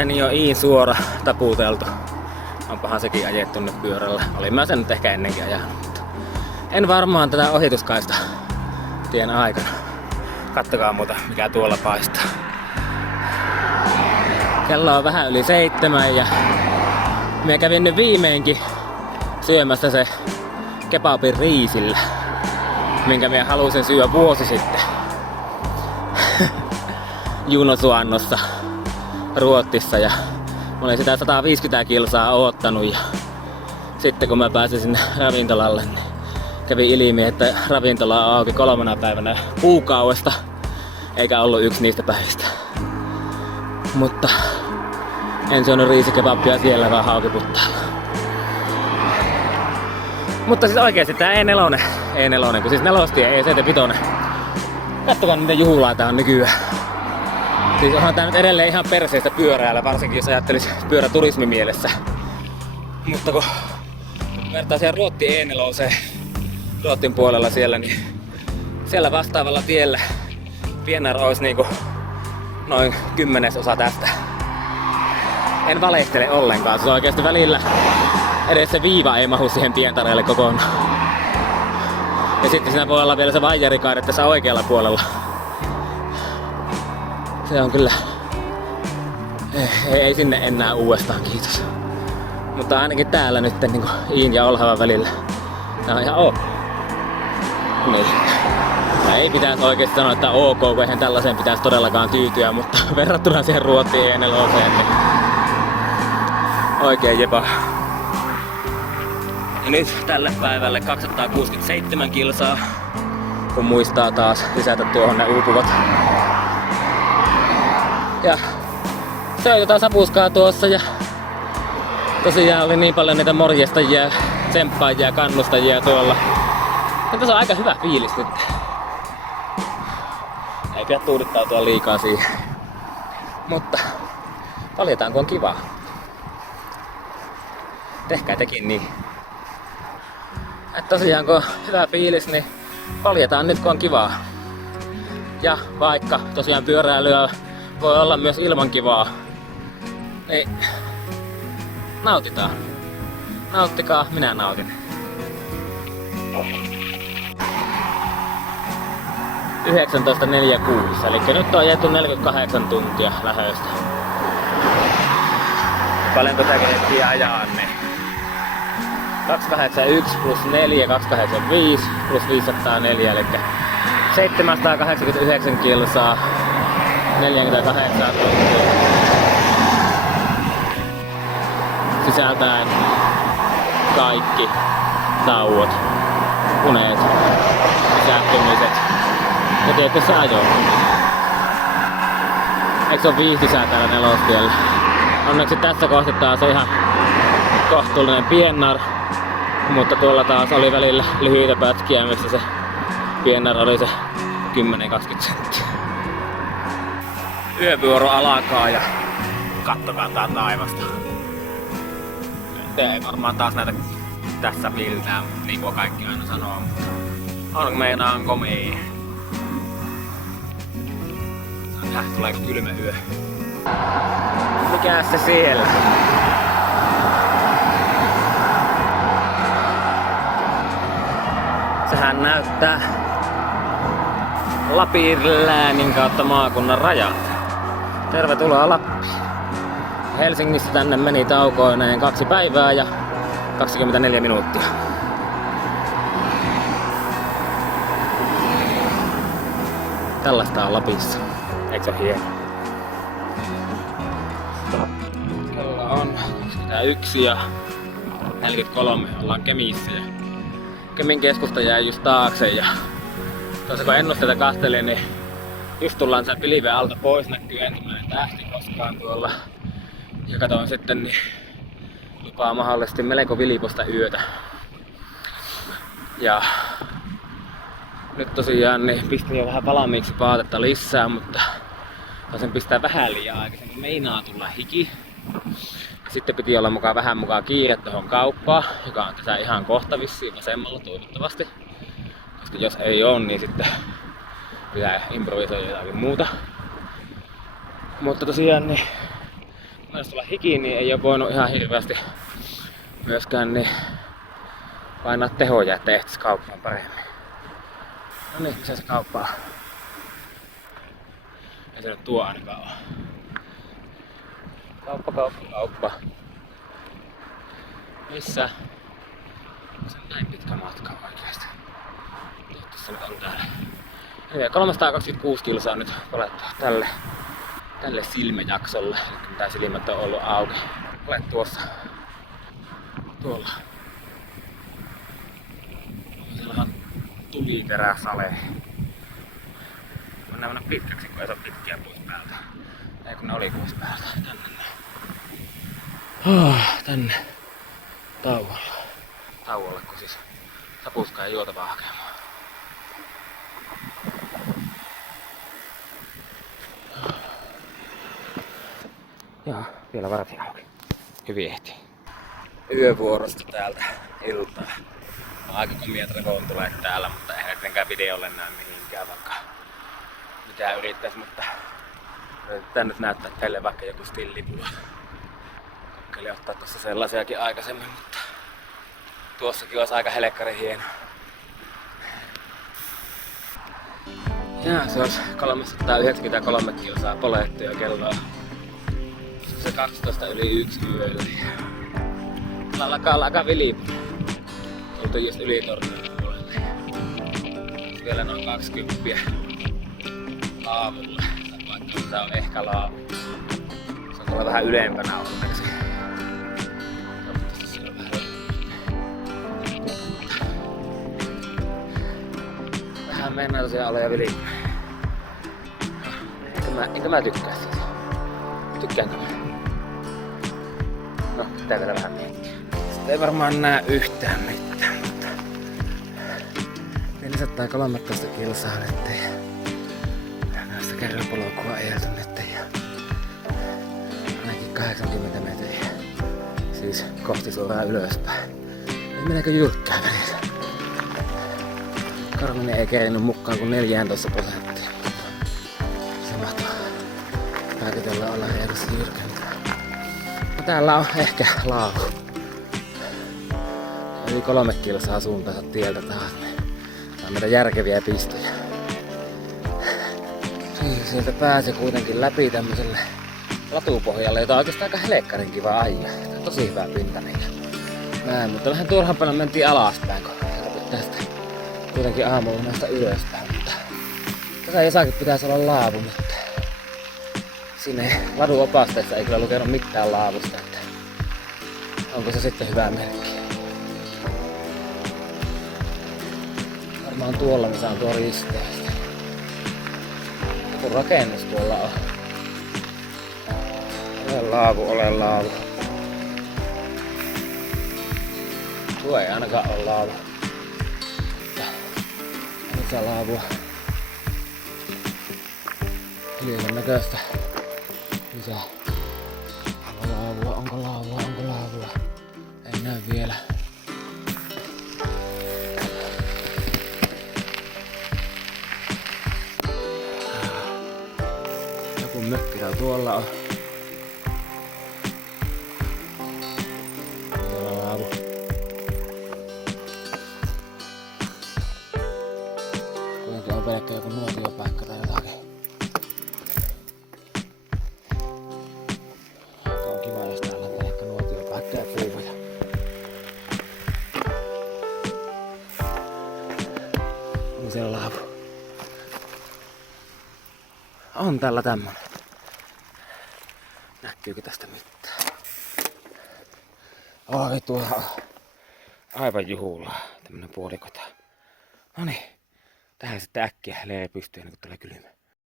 nelonen niin on iin suora taputeltu. Onpahan sekin ajettu nyt pyörällä. Olin mä sen nyt ehkä ennenkin ajanut, mutta en varmaan tätä ohituskaista tien aikana. Kattokaa muuta mikä tuolla paistaa. Kello on vähän yli 7 ja minä kävin nyt viimeinkin syömässä se kebabin riisillä, minkä minä halusin syödä vuosi sitten Junosuannossa Ruotsissa, ja mä olin sitä 150 kilsaa oottanut, ja sitten kun mä pääsin sinne ravintolalle, niin kävi ilmi, että ravintola on auki 3 päivänä kuukaudesta, eikä ollut yksi niistä päivistä. Mutta en syönyt riisikebabia siellä, vaan haukiputtaalla. Mutta siis oikeesti tää E4, kun siis nelostie E75. Kattokaa miten juhlaa tää on nykyään. Siis onhan tää nyt edelleen ihan perseistä pyöräillä, varsinkin jos ajattelis pyöräturismi mielessä. Mutta kun vertaa siihen Ruotsin E4, Ruotsin puolella siellä, niin siellä vastaavalla tiellä Pienar olisi niinku noin 10% tästä. En valehtele ollenkaan, se on oikeesti välillä edes se viiva ei mahu siihen Pientareelle kokonaan. Ja sitten siinä voi olla vielä se vaijerikaide tässä oikealla puolella. Se on kyllä... Ei sinne enää uudestaan, kiitos. Mutta ainakin täällä nyt niin Iin ja Olhavan välillä tää on ihan ok. Niin. Ei pitäisi oikeesti sanoa, että ok, kun eihän tällaiseen pitäisi todellakaan tyytyä, mutta verrattuna siihen Ruotsin E4, niin oikein jepa. Ja nyt tälle päivälle 267 kilsaa, kun muistaa taas lisätä tuohon ne uupuvat. Ja söin jotain sapuskaa tuossa, ja tosiaan oli niin paljon niitä morjestajia, tsemppaajia, kannustajia tuolla. Ja tässä on aika hyvä fiilis nyt. Ei pidä tuudittautua liikaa siihen. Mutta valjetaan kun on kivaa. Tehkää tekin niin. Et tosiaan kun on hyvä fiilis, niin valjetaan nyt kun on kivaa. Ja vaikka tosiaan pyöräilyä voi olla myös ilman kivaa, niin nautitaan. Nauttikaa, minä nautin. 19.46, eli nyt on ajettu 48 tuntia lähöstä. Paljonko tätä ehtii ajaa, niin 281 plus 4, 285 plus 504, eli 789 kilsaa, 48 tuntia. Sisältäen kaikki tauot, unet, pysähtymiset ja tietysti se ajo. Eikö se ole 5 lisää täällä nelostiellä? Onneksi tässä kohti taas on ihan kohtuullinen Pienar, mutta tuolla taas oli välillä lyhyitä pätkiä, missä se Pienar oli se 10-20 senttiä. Yövuoro alkaa ja kattokaa tää taivasta. Ei varmaan taas näitä tässä miltään, niin kuin kaikki aina sanoo. On meinaan komea. Tulee kylmä yö. Mikäs se siellä? Sehän näyttää Lapin läänin kautta maakunnan rajat. Tervetuloa Lappiin. Helsingistä tänne meni taukoineen 2 päivää ja 24 minuuttia. Tällaista on Lapissa. Eikö se ole hieno? Kello on 21 ja 43. Ollaan Kemissä ja Kemin keskusta jäi just taakse, ja tuossa kun ennusteita katselin, niin just tullaan sen pilven alta pois, näkyy ensimmäinen tähti koskaan tuolla. Ja katoin sitten, niin lupaa mahdollisesti melko viliposta yötä. Ja nyt tosiaan niin pistin jo vähän valmiiksi vaatetta lisää, mutta taisin pistää vähän liian aikaisemmin. Meinaa tulla hiki. Sitten piti olla vähän mukaan kiire tuohon kauppaan, joka on tässä ihan kohta vissiin vasemmalla toivottavasti. Koska jos ei ole, niin sitten pitää improvisoida jotakin muuta. Mutta tosiaan niin Jos tulla hiki, niin ei oo voinut ihan hirveästi myöskään niin painaa tehoja, että ehtis kauppaan paremmin. No niin, missä se kauppa on? Ei se nyt tuo ainakaan oo. Kauppa. Missä? Se on näin pitkä matka oikeesti. Toivottavasti se nyt on täällä. 326 kilsaa nyt palettu tälle silmäjaksolle. Eli tää silmät on ollut auki. Olet tuolla. Siellä on tuliteräsale. Mennään mennä pitkäksi, kun ei saa pitkiä pois päältä. Ei kun ne oli pois päältä. Tänne tauolle, kun siis sapuskaa ja juotavaa hakemaan. Jaa, vielä vartin auki. Hyvin ehtii. Yövuorosta täältä iltaa. On aika komiat rekoontuleet täällä, mutta eihän etenkään videolle näy mihinkään, vaikka mitä yrittäis, mutta yritetään nyt näyttää teille vaikka joku stillipula. Kokeilin ottaa tossa sellaisiakin aikaisemmin, mutta tuossakin olisi aika helekkarin hieno. Ja se olisi 393 kilsaa polettu ja kello on se 12 yli 1 yöllä. Alkaa vilipuna. Oltiin just Ylitornion puolelle. Vielä noin 20 aamulla. Vaikka tää on ehkä laavu. Se on tuolla vähän ylempänä onneksi. Toivottavasti siellä on vähän mennään tosiaan olemaan vilipuna. Enkä mä tykkää siitä. Tykkäänkö mä? No, pitää vielä vähän miettiä. Sitten ei varmaan näe yhtään mitään, mutta 413 kilsaa nyt ja näistä kärrypolkua ajeltu nyt ja ainakin 80 metriä. Siis kohti suoraan ylöspäin. Nyt meneekö jyrkkää välillä? Karminen ei kerinyt mukaan kuin 14%. Se mahtaa pääkytellä olla reilusti jyrkempää. No, täällä on ehkä laavu. Yli 3 kilsaa suuntaansa tieltä taas. Tää on meitä järkeviä pistoja. Sieltä pääsee kuitenkin läpi tämmöiselle latupohjalle, jota on oikeastaan aika helekkarin kiva ajaa. Tää on tosi hyvä pintainen. Mutta vähän turhanpana mentiin alaspäin, kun tästä kuitenkin aamulla näistä ylöspäin. Mutta tätä jossakin pitäisi olla laavu, mutta sinne ladun opasteessa ei kyllä lukenut mitään laavusta, että onko se sitten hyvä merkki. Varmaan tuolla missä on tuo risteys. Joku rakennus tuolla on. Ole laavu. Tuo ei ainakaan ole laavu. Mitä laavua? Liian näköistä. Mitä? Onko laavua? En näy vielä. Joku mökkilä tuolla on. Tuolla laavu. Kuitenkin on pelkkä joku nuotiopaikka tai jotakin. On kiva, jos täällä on pelkkä nuotiopaikka ja puuja. On siellä laavu. On täällä tämmönen. Näkyykö tästä mitään? Oi, tuolla on aivan juhulaa. Tämmönen puolikota. Noniin. Tähän sitten äkkiä leiri pystyy, niin kun tulee kylmä.